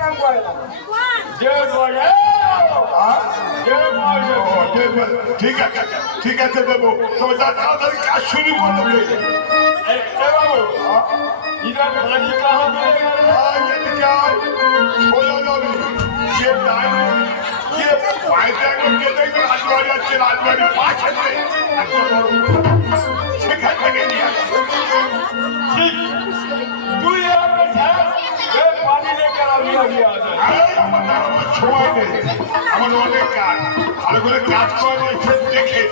কাম করে না ঠিক আছে ঠিক আছে দেবো তবে তাড়াতাড়ি কাজ শুরু করতে রাজবাড়ির পাশে সেখান থেকে নিয়ে তুই সময় নেই আমার অনেক কাজ ভালো করে কাজ করে দেখে